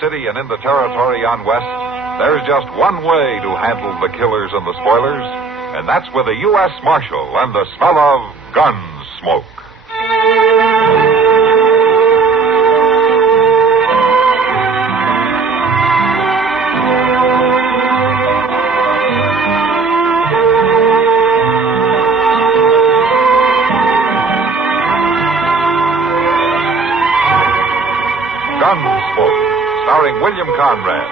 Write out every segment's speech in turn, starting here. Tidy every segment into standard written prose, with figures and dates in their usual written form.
city and in the territory on west, there's just one way to handle the killers and the spoilers, and that's with a U.S. Marshal and the smell of Gunsmoke. Gunsmoke, starring William Conrad.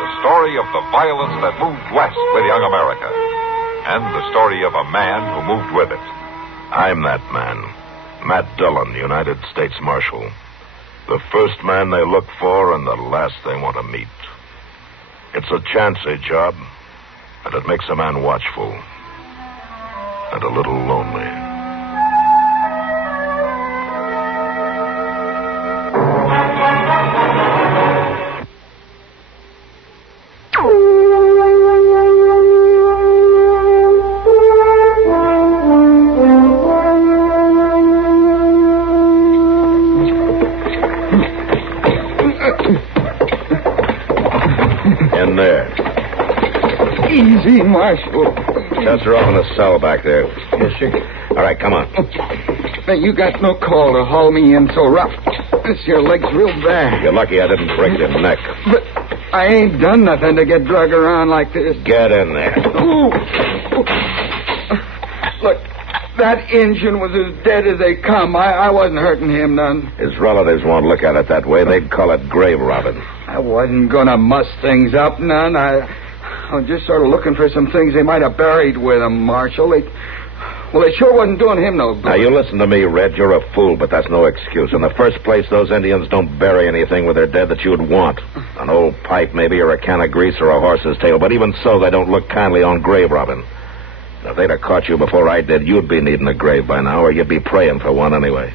The story of the violence that moved west with young America. And the story of a man who moved with it. I'm that man. Matt Dillon, United States Marshal. The first man they look for and the last they want to meet. It's a chancy job, and it makes a man watchful. And a little lonely. Easy, Marshal. Chester, open the cell back there. Yes, sir. All right, come on. Now, you got no call to haul me in so rough. Your leg's real bad. You're lucky I didn't break your neck. But I ain't done nothing to get drug around like this. Get in there. Ooh. Look, that Injun was as dead as they come. I wasn't hurting him none. His relatives won't look at it that way. They'd call it grave robbing. I wasn't going to muss things up none. I was just sort of looking for some things they might have buried with them, Marshal. They sure wasn't doing him no good. Now, you listen to me, Red. You're a fool, but that's no excuse. In the first place, those Indians don't bury anything with their dead that you'd want. An old pipe, maybe, or a can of grease, or a horse's tail. But even so, they don't look kindly on grave robbing. If they'd have caught you before I did, you'd be needing a grave by now, or you'd be praying for one anyway.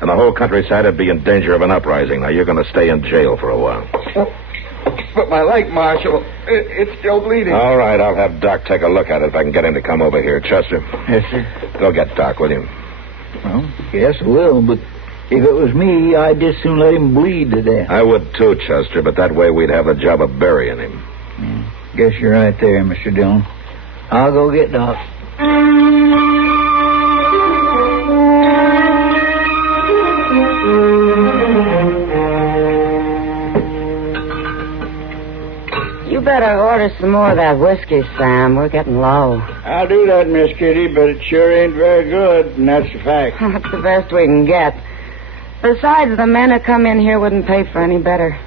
And the whole countryside would be in danger of an uprising. Now, you're going to stay in jail for a while. But my leg, Marshal, it's still bleeding. All right, I'll have Doc take a look at it if I can get him to come over here. Chester. Yes, sir. Go get Doc, will you? Well, yes, I will, but if it was me, I'd just soon let him bleed to death. I would too, Chester, but that way we'd have the job of burying him. Yeah, guess you're right there, Mr. Dillon. I'll go get Doc. You better order some more of that whiskey, Sam. We're getting low. I'll do that, Miss Kitty, but it sure ain't very good, and that's the fact. That's the best we can get. Besides, the men who come in here wouldn't pay for any better.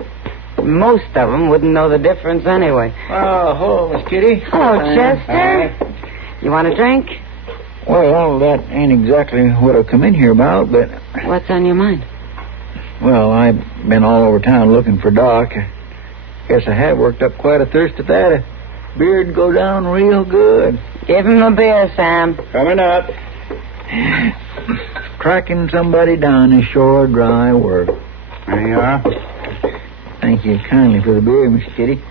Most of them wouldn't know the difference anyway. Oh, hello, Miss Kitty. Hello, Chester. You want a drink? Well, that ain't exactly what I've come in here about, but... What's on your mind? Well, I've been all over town looking for Doc. Guess I have worked up quite a thirst at that. A beer'd go down real good. Give him a beer, Sam. Coming up. Tracking somebody down is sure dry work. There you are. Thank you kindly for the beer, Miss Kitty.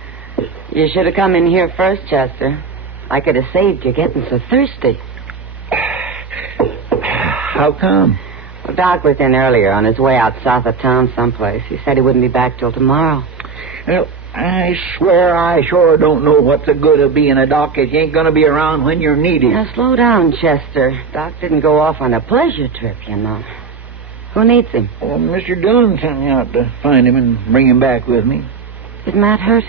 You should have come in here first, Chester. I could have saved you getting so thirsty. How come? Well, Doc was in earlier on his way out south of town someplace. He said he wouldn't be back till tomorrow. Well, I swear I sure don't know what's the good of being a doc if you ain't going to be around when you're needed. Now, slow down, Chester. Doc didn't go off on a pleasure trip, you know. Who needs him? Well, Mr. Dillon sent me out to find him and bring him back with me. Is Matt hurt?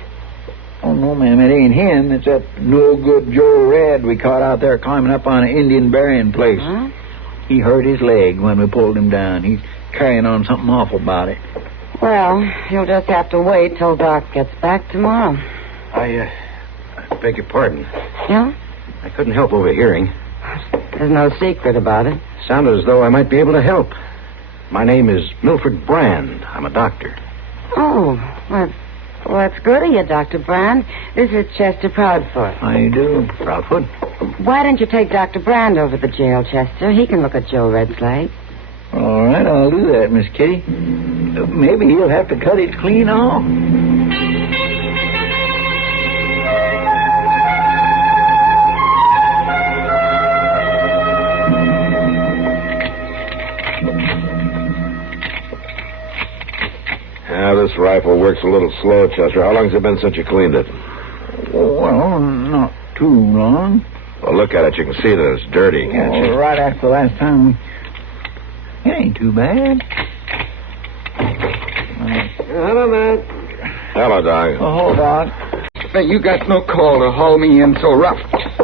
Oh, no, ma'am, it ain't him. It's that no-good Joe Red we caught out there climbing up on an Indian burying place. Huh? He hurt his leg when we pulled him down. He's carrying on something awful about it. Well, you'll just have to wait till Doc gets back tomorrow. I beg your pardon. Yeah? I couldn't help overhearing. There's no secret about it. Sounded as though I might be able to help. My name is Milford Brand. I'm a doctor. Oh, well, that's good of you, Dr. Brand. This is Chester Proudfoot. How you do? Proudfoot? Why don't you take Dr. Brand over to the jail, Chester? He can look at Joe Red's leg. All right, I'll do that, Miss Kitty. Maybe he'll have to cut it clean off. The This rifle works a little slow, Chester. How long's it been since you cleaned it? Well, not too long. Well, look at it. You can see that it's dirty, can't you? Right after the last time. It ain't too bad. Hello, Matt. Hello, Doc. Oh, Doc. Hey, you got no call to haul me in so rough.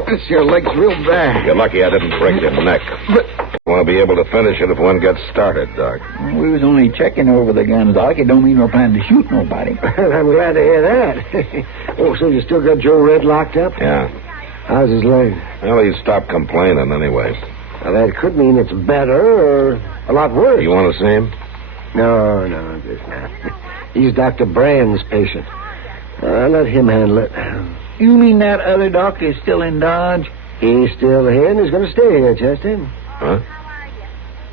This your leg's real bad. You're lucky I didn't break your neck. But You want to be able to finish it if one gets started, Doc. We was only checking over the guns, Doc. It don't mean we're planning to shoot nobody. I'm glad to hear that. Oh, so you still got Joe Red locked up? Yeah. How's his leg? Well, he stopped complaining anyway. Well, that could mean it's better or a lot worse. You want to see him? No, just not. He's Dr. Brand's patient. Let him handle it. You mean that other doc is still in Dodge? He's still here, and he's going to stay here, Chester. Huh?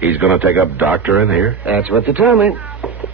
He's going to take up doctor in here? That's what they tell me.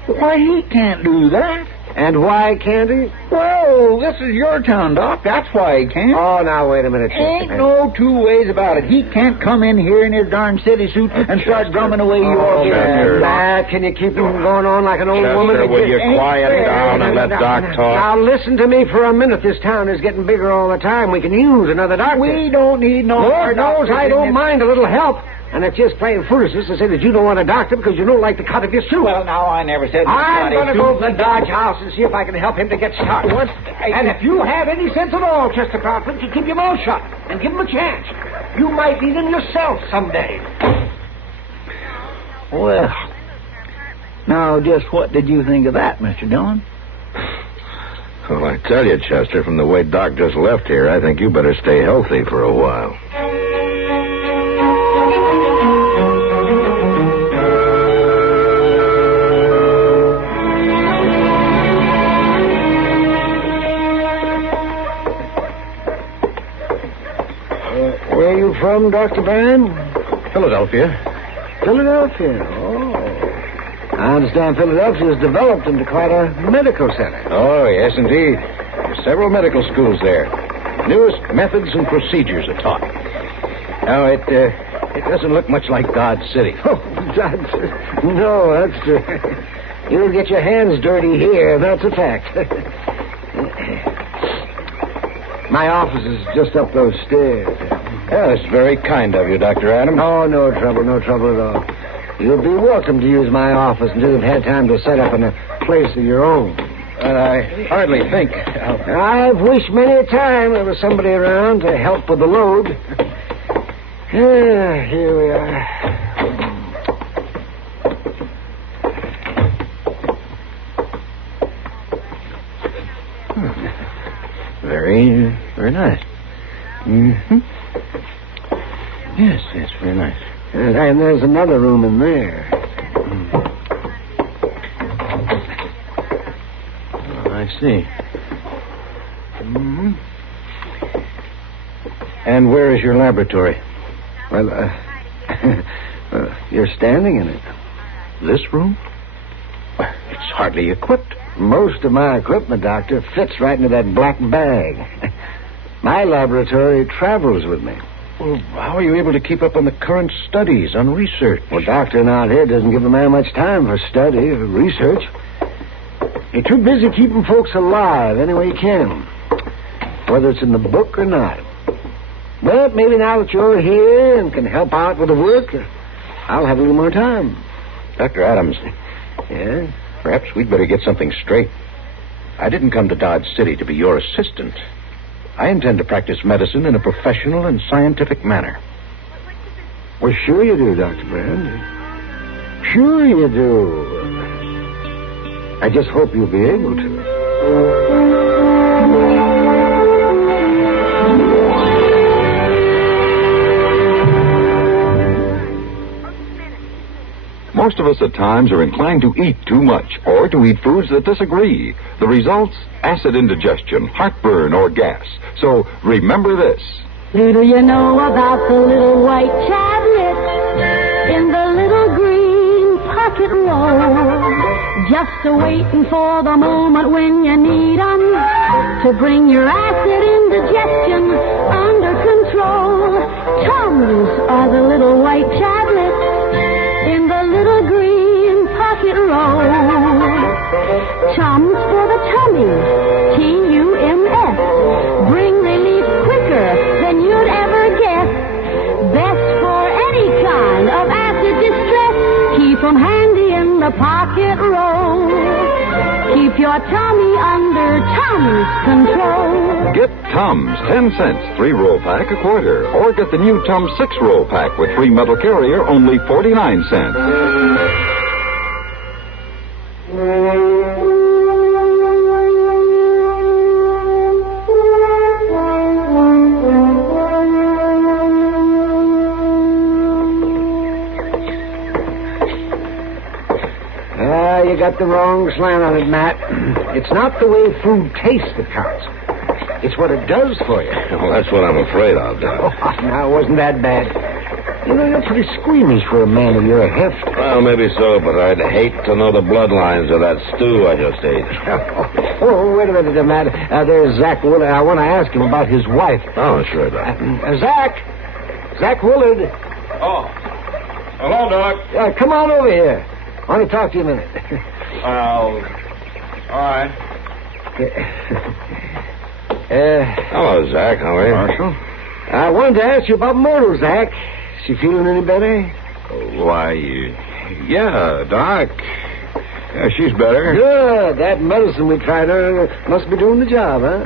Why, he can't do that. And why can't he? Well, this is your town, Doc. That's why he can't. Oh, now, wait a minute, Chester. Ain't no two ways about it. He can't come in here in his darn city suit and start drumming away your Chester. Matt, can you keep him going on like an old Chester, woman? will you quiet down and let Doc talk? Now, listen to me for a minute. This town is getting bigger all the time. We can use another doctor. We don't need no Lord knows I don't mind. mind a little help. And it's just plain foolishness to say that you don't want a doctor because you don't like the cut of your suit. Well, now, I never said I'm nobody going to shoot. go to the Dodge House and see if I can help him to get started. And if you have any sense at all, Chester Proudfoot, you keep your mouth shut and give him a chance. You might need him yourself someday. Well, now, just what did you think of that, Mr. Dillon? Well, I tell you, Chester, from the way Doc just left here, I think you better stay healthy for a while. Where are you from, Dr. Brand? Philadelphia. Philadelphia. Oh. I understand Philadelphia has developed into quite a medical center. Oh, yes, indeed. There's several medical schools there. Newest methods and procedures are taught. Now, it doesn't look much like Dodge City. Oh, no, that's true. You'll get your hands dirty here, that's a fact. My office is just up those stairs. Yeah, that's very kind of you, Dr. Adams. Oh, no trouble at all. You'll be welcome to use my office until you've had time to set up in a place of your own. Well, I hardly think. I've wished many a time there was somebody around to help with the load. Here we are. Very, very nice. Mm-hmm. Yes, very nice. And there's another room in there. Oh, I see. Mm-hmm. And where is your laboratory? Well, you're standing in it. This room? Well, it's hardly equipped. Most of my equipment, Doctor, fits right into that black bag. My laboratory travels with me. Well, how are you able to keep up on the current studies, on research? Well, doctoring out here doesn't give a man much time for study or research. You're too busy keeping folks alive any way you can, whether it's in the book or not. But maybe now that you're here and can help out with the work, I'll have a little more time. Dr. Adams. Yeah? Perhaps we'd better get something straight. I didn't come to Dodge City to be your assistant. I intend to practice medicine in a professional and scientific manner. Well, sure you do, Dr. Brand. Sure you do. I just hope you'll be able to. Most of us at times are inclined to eat too much or to eat foods that disagree. The results, acid indigestion, heartburn, or gas. So remember this. Little you know about the little white tablet in the little green pocket roll. Just a-waiting for the moment when you need 'em to bring your acid indigestion under control. Tums are the little white tablets in the little green pocket roll. Tums for the tummy. Tums. Bring relief quicker than you'd ever guess. Best for any kind of acid distress. Keep 'em handy in the pocket roll. Keep your tummy under Tums control. Get Tums, 10 cents, 3-roll pack, a quarter. Or get the new Tums 6-roll pack with 3 metal carrier, only 49 cents. You got the wrong slant on it, Matt. It's not the way food tastes that counts. It's what it does for you. Well, that's what I'm afraid of, Doc. Oh, now, it wasn't that bad. You know, you're pretty squeamish for a man of your heft. Well, maybe so, but I'd hate to know the bloodlines of that stew I just ate. Oh, wait a minute, Matt. There's Zach Willard. I want to ask him about his wife. Oh, sure, Doc. Zach Willard. Oh. Hello, Doc. Come on over here. I want to talk to you a minute. All right. Hello, Zach. How are you? Marshal? I wanted to ask you about Myrtle, Zach. Is she feeling any better? Why, yeah, Doc. Yeah, she's better. Good. That medicine we tried her must be doing the job, huh?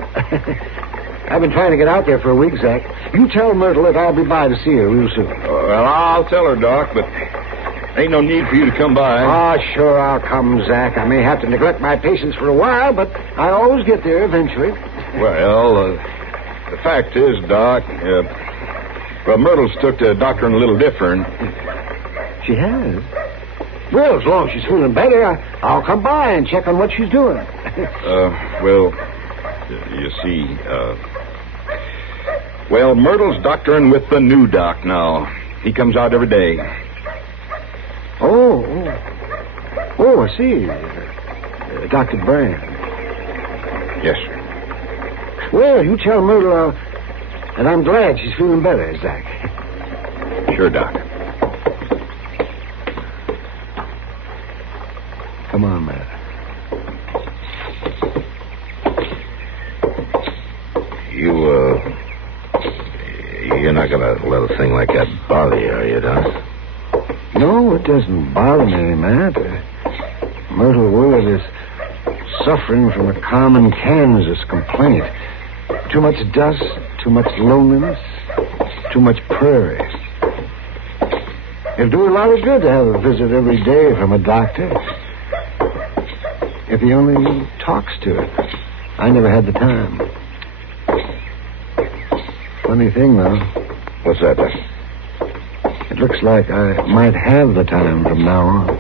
I've been trying to get out there for a week, Zach. You tell Myrtle that I'll be by to see her real soon. Well, I'll tell her, Doc, but ain't no need for you to come by. Oh, sure, I'll come, Zach. I may have to neglect my patients for a while, but I always get there eventually. Well, the fact is, Doc, Myrtle's took to doctoring a little different. She has? Well, as long as she's feeling better, I'll come by and check on what she's doing. Well, you see, Myrtle's doctoring with the new doc now. He comes out every day. Oh, I see. Dr. Brand. Yes, sir. Well, you tell Myrtle that I'm glad she's feeling better, Zach. Sure, Doc. Come on, Matt. You're not going to let a thing like that bother you, are you, Doc? No, it doesn't bother me any, Matt. Myrtle Willard is suffering from a common Kansas complaint. Too much dust, too much loneliness, too much prairie. It'll do a lot of good to have a visit every day from a doctor. If he only talks to her. I never had the time. Funny thing, though. What's that, Doc? It looks like I might have the time from now on.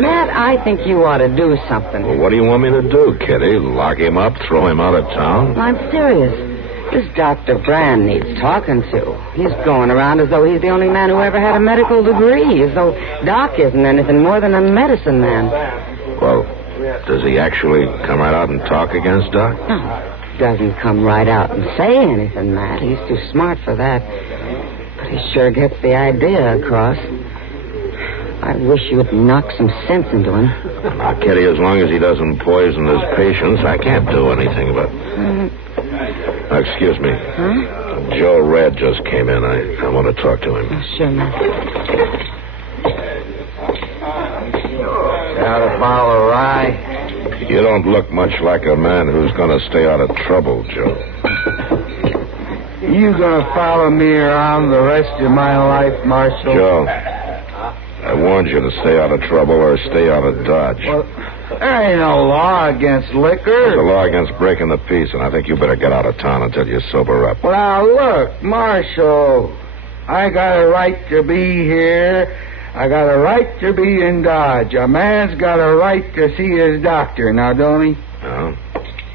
Matt, I think you ought to do something. Well, what do you want me to do, Kitty? Lock him up, throw him out of town? I'm serious. This Dr. Brand needs talking to. He's going around as though he's the only man who ever had a medical degree, as though Doc isn't anything more than a medicine man. Well, does he actually come right out and talk against Doc? No, he doesn't come right out and say anything, Matt. He's too smart for that. But he sure gets the idea across. I wish you'd knock some sense into him. Now, Kitty, as long as he doesn't poison his patients, I can't do anything about it. Excuse me. Huh? Joe Red just came in. I want to talk to him. Oh, sure, Matt. Got a bottle of rye? You don't look much like a man who's going to stay out of trouble, Joe. You gonna follow me around the rest of my life, Marshal? Joe, I warned you to stay out of trouble or stay out of Dodge. Well, there ain't no law against liquor. There's a law against breaking the peace, and I think you better get out of town until you sober up. Well, now, look, Marshal, I got a right to be here. I got a right to be in Dodge. A man's got a right to see his doctor, now, don't he? No.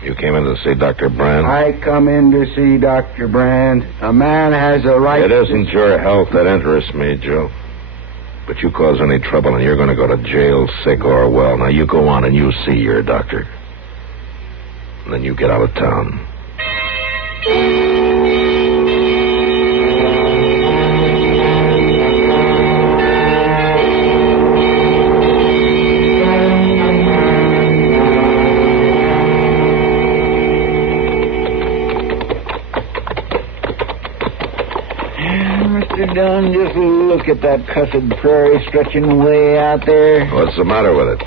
You came in to see Dr. Brand? I come in to see Dr. Brand. A man has a right It isn't your health that interests me, Joe. But you cause any trouble and you're going to go to jail, sick or well. Now, you go on and you see your doctor. And then you get out of town. Dillon, just look at that cussed prairie stretching away out there. What's the matter with it?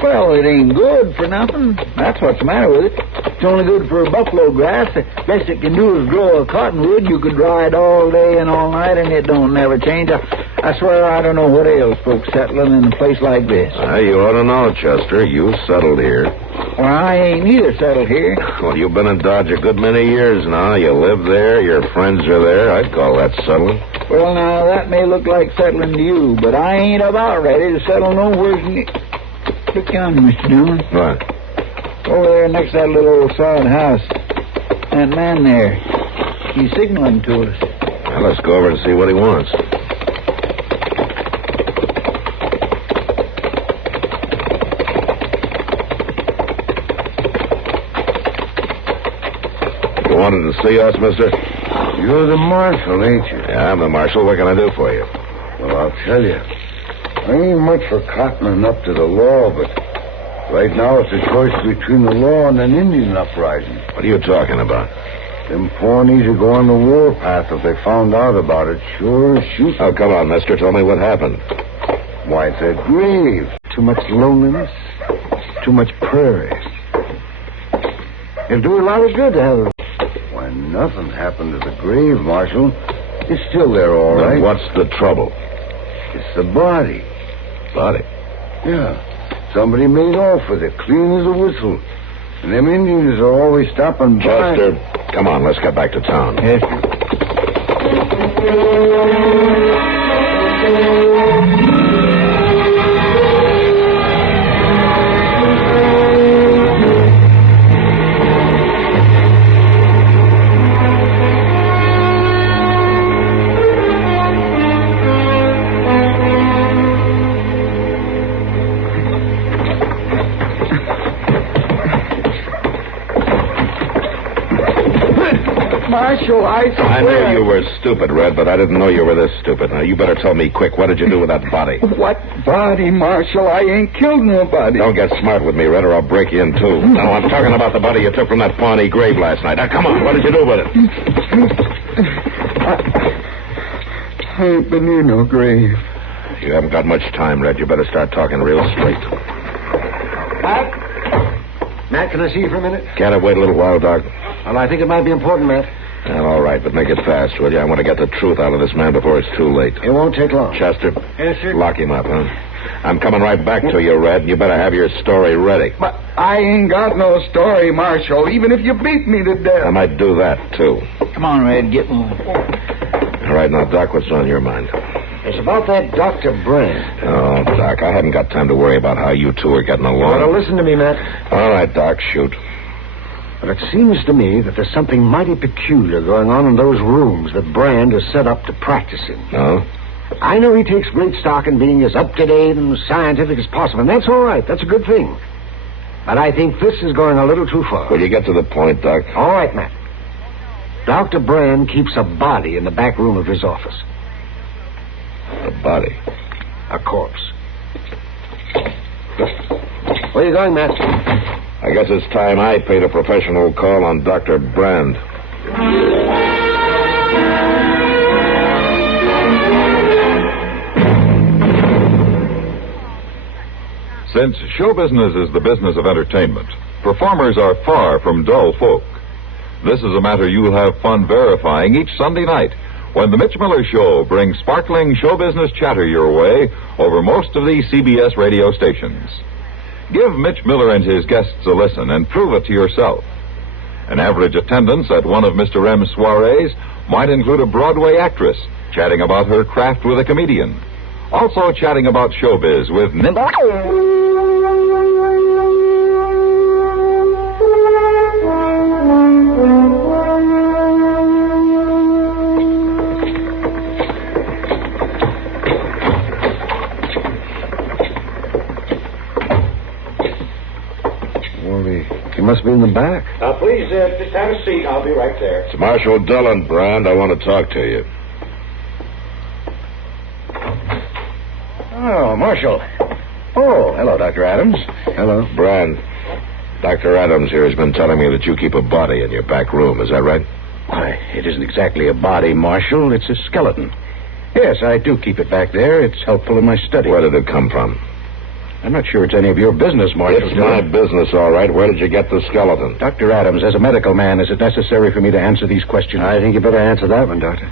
Well, it ain't good for nothing. That's what's the matter with it. It's only good for buffalo grass. The best it can do is grow a cottonwood. You could dry it all day and all night, and it don't never change. I swear I don't know what ails folks settling in a place like this. You ought to know, Chester. You settled here. Well, I ain't either settled here. Well, you've been in Dodge a good many years now. You live there. Your friends are there. I'd call that settling. Well, now, that may look like settling to you, but I ain't about ready to settle nowhere near. Look yonder, Mr. Dillon. What? Over there next to that little old sod house. That man there. He's signaling to us. Well, let's go over and see what he wants. You wanted to see us, mister? You're the marshal, ain't you? Yeah, I'm the marshal. What can I do for you? Well, I'll tell you. I ain't much for cottoning up to the law, but right now it's a choice between the law and an Indian uprising. What are you talking about? Them Pawnees will go on the warpath if they found out about it. Sure as shoot. Oh, come on, mister. Tell me what happened. Why, it's that grave. Too much loneliness, too much prairie. It'll do a lot of good to have it. Why, nothing happened to the grave, Marshal. It's still there, all right. Then what's the trouble? It's the body. Body? Yeah. Somebody made off with it, clean as a whistle. And them Indians are always stopping by. Chester, come on, let's get back to town. Yes, Marshal, I swear... I knew you were stupid, Red, but I didn't know you were this stupid. Now, you better tell me quick. What did you do with that body? What body, Marshal? I ain't killed nobody. Don't get smart with me, Red, or I'll break you in two. Now, I'm talking about the body you took from that Pawnee grave last night. Now, come on. What did you do with it? I ain't been near no grave. You haven't got much time, Red. You better start talking real straight. Matt, can I see you for a minute? Can't I wait a little while, Doc? Well, I think it might be important, Matt. Well, all right, but make it fast, will you? I want to get the truth out of this man before it's too late. It won't take long. Chester. Yes, sir. Lock him up, huh? I'm coming right back to you, Red. You better have your story ready. But I ain't got no story, Marshal, even if you beat me to death. I might do that, too. Come on, Red, get moving. All right, now, Doc, what's on your mind? It's about that Dr. Brand. Oh, Doc, I haven't got time to worry about how you two are getting along. Well, listen to me, Matt. All right, Doc, shoot. But it seems to me that there's something mighty peculiar going on in those rooms that Brand has set up to practice in. No? I know he takes great stock in being as up-to-date and scientific as possible, and that's all right. That's a good thing. But I think this is going a little too far. Will you get to the point, Doc? All right, Matt. Dr. Brand keeps a body in the back room of his office. A body? A corpse. Where are you going, Matt? I guess it's time I paid a professional call on Dr. Brand. Since show business is the business of entertainment, performers are far from dull folk. This is a matter you'll have fun verifying each Sunday night when the Mitch Miller Show brings sparkling show business chatter your way over most of these CBS radio stations. Give Mitch Miller and his guests a listen and prove it to yourself. An average attendance at one of Mr. M's soirees might include a Broadway actress chatting about her craft with a comedian. Also chatting about showbiz with... He must be in the back. Please, just have a seat. I'll be right there. It's Marshal Dillon, Brand. I want to talk to you. Oh, Marshal. Oh, hello, Dr. Adams. Hello. Brand, Dr. Adams here has been telling me that you keep a body in your back room. Is that right? Why, it isn't exactly a body, Marshal. It's a skeleton. Yes, I do keep it back there. It's helpful in my study. Where did it come from? I'm not sure it's any of your business, Marshal. It's my business, all right. Where did you get the skeleton? Dr. Adams, as a medical man, is it necessary for me to answer these questions? I think you better answer that one, Doctor.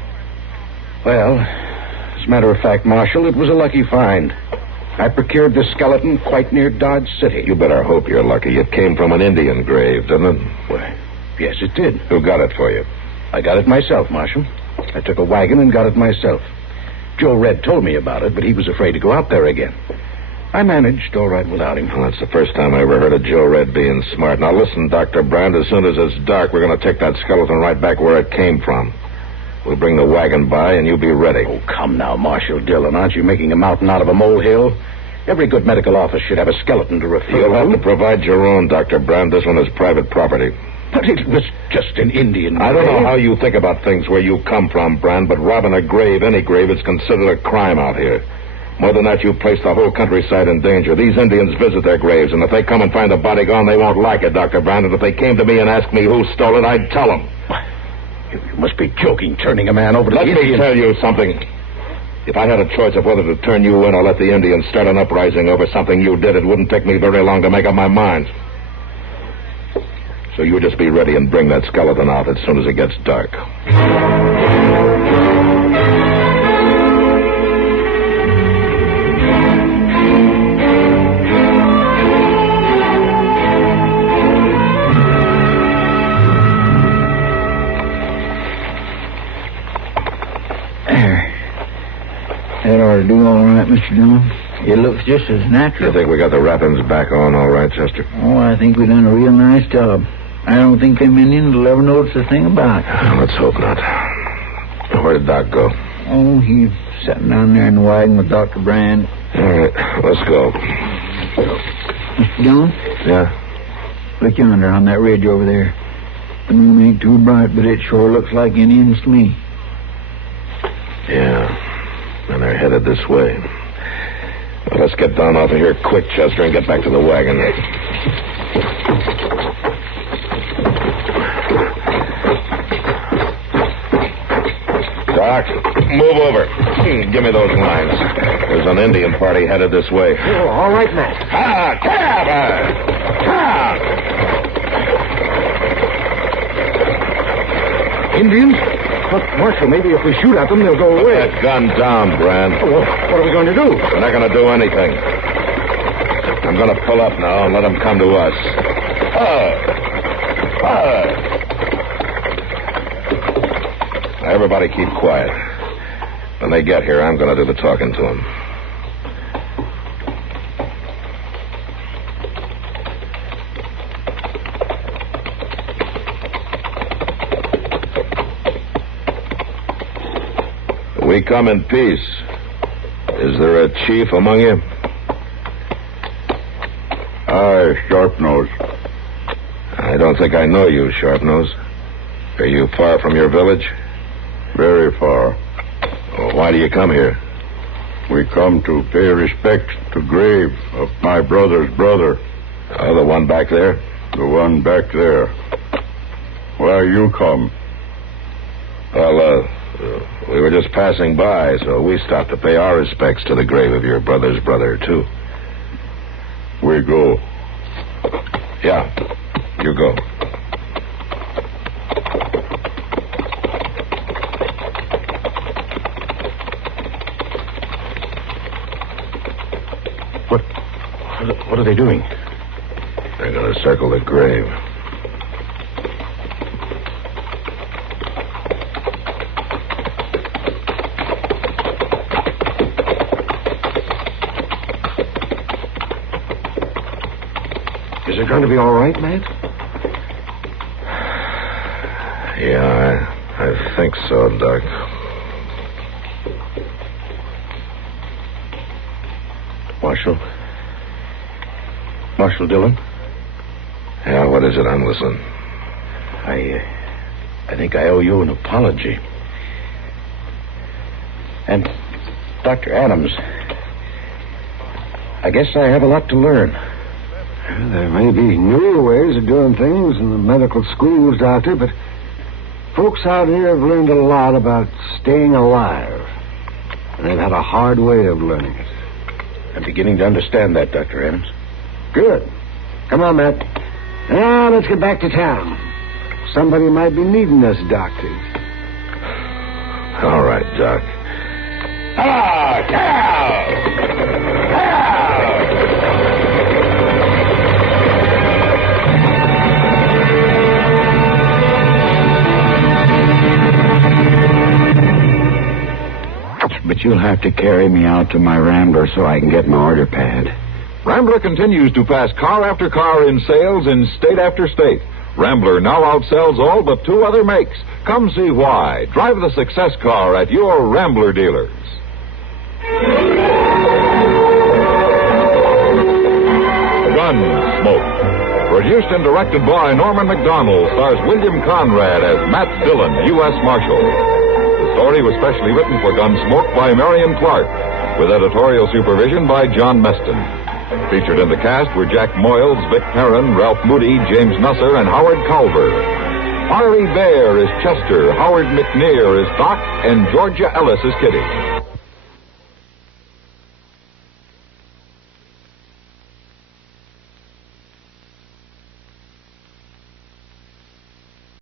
Well, as a matter of fact, Marshal, it was a lucky find. I procured the skeleton quite near Dodge City. You better hope you're lucky. It came from an Indian grave, didn't it? Well, yes, it did. Who got it for you? I got it myself, Marshal. I took a wagon and got it myself. Joe Red told me about it, but he was afraid to go out there again. I managed all right without him. Well, that's the first time I ever heard of Joe Red being smart. Now, listen, Dr. Brand, as soon as it's dark, we're going to take that skeleton right back where it came from. We'll bring the wagon by, and you'll be ready. Oh, come now, Marshal Dillon. Aren't you making a mountain out of a molehill? Every good medical office should have a skeleton to refer to. You'll have to provide your own, Dr. Brand. This one is private property. But it was just an Indian grave. I don't know how you think about things where you come from, Brand, but robbing a grave, any grave, is considered a crime out here. More than that, you've placed the whole countryside in danger. These Indians visit their graves, and if they come and find the body gone, they won't like it, Dr. Brand. And if they came to me and asked me who stole it, I'd tell them. You must be joking, turning a man over to the Indians. Let me tell you something. If I had a choice of whether to turn you in or let the Indians start an uprising over something you did, it wouldn't take me very long to make up my mind. So you just be ready and bring that skeleton out as soon as it gets dark. That ought to do all right, Mr. Dillon. It looks just as natural. You think we got the wrappings back on all right, Chester? Oh, I think we done a real nice job. I don't think them Indians will ever notice a thing about it. Let's hope not. Where did Doc go? Oh, he's sitting down there in the wagon with Dr. Brand. All right, let's go. Mr. Dillon? Yeah? Look yonder on that ridge over there. The moon ain't too bright, but it sure looks like Indians to me. Yeah, and they're headed this way. Well, let's get down off of here quick, Chester, and get back to the wagon. Doc, move over. Give me those lines. There's an Indian party headed this way. Oh, all right, Matt. Cab! Indians? But, Marshal, maybe if we shoot at them, they'll go away. Put that gun down, Brand. Oh, well, what are we going to do? We're not going to do anything. I'm going to pull up now and let them come to us. Now, everybody keep quiet. When they get here, I'm going to do the talking to them. We come in peace. Is there a chief among you? Aye, Sharpnose. I don't think I know you, Sharpnose. Are you far from your village? Very far. Well, why do you come here? We come to pay respect to grave of my brother's brother. Oh, the one back there? The one back there. Why you come? Well, we were just passing by, so we stopped to pay our respects to the grave of your brother's brother, too. We go. Yeah, you go. What are they doing? They're going to circle the grave. Is it going to be all right, Matt? Yeah, I think so, Doc. Marshal Dillon? Yeah, what What is it? I'm listening. I think I owe you an apology. And, Dr. Adams, I guess I have a lot to learn. There may be newer ways of doing things in the medical schools, Doctor, but folks out here have learned a lot about staying alive. And they've had a hard way of learning it. I'm beginning to understand that, Dr. Adams. Good. Come on, Matt. Now, let's get back to town. Somebody might be needing us doctors. All right, Doc. Hello, Carol! But you'll have to carry me out to my Rambler so I can get my order pad. Rambler continues to pass car after car in sales in state after state. Rambler now outsells all but 2 other makes. Come see why. Drive the success car at your Rambler dealers. Gunsmoke. Produced and directed by Norman MacDonnell, stars William Conrad as Matt Dillon, U.S. Marshal. The story was specially written for Gunsmoke by Marion Clark, with editorial supervision by John Meston. Featured in the cast were Jack Moyles, Vic Perrin, Ralph Moody, James Nusser, and Howard Culver. Parley Baer is Chester, Howard McNear is Doc, and Georgia Ellis is Kitty.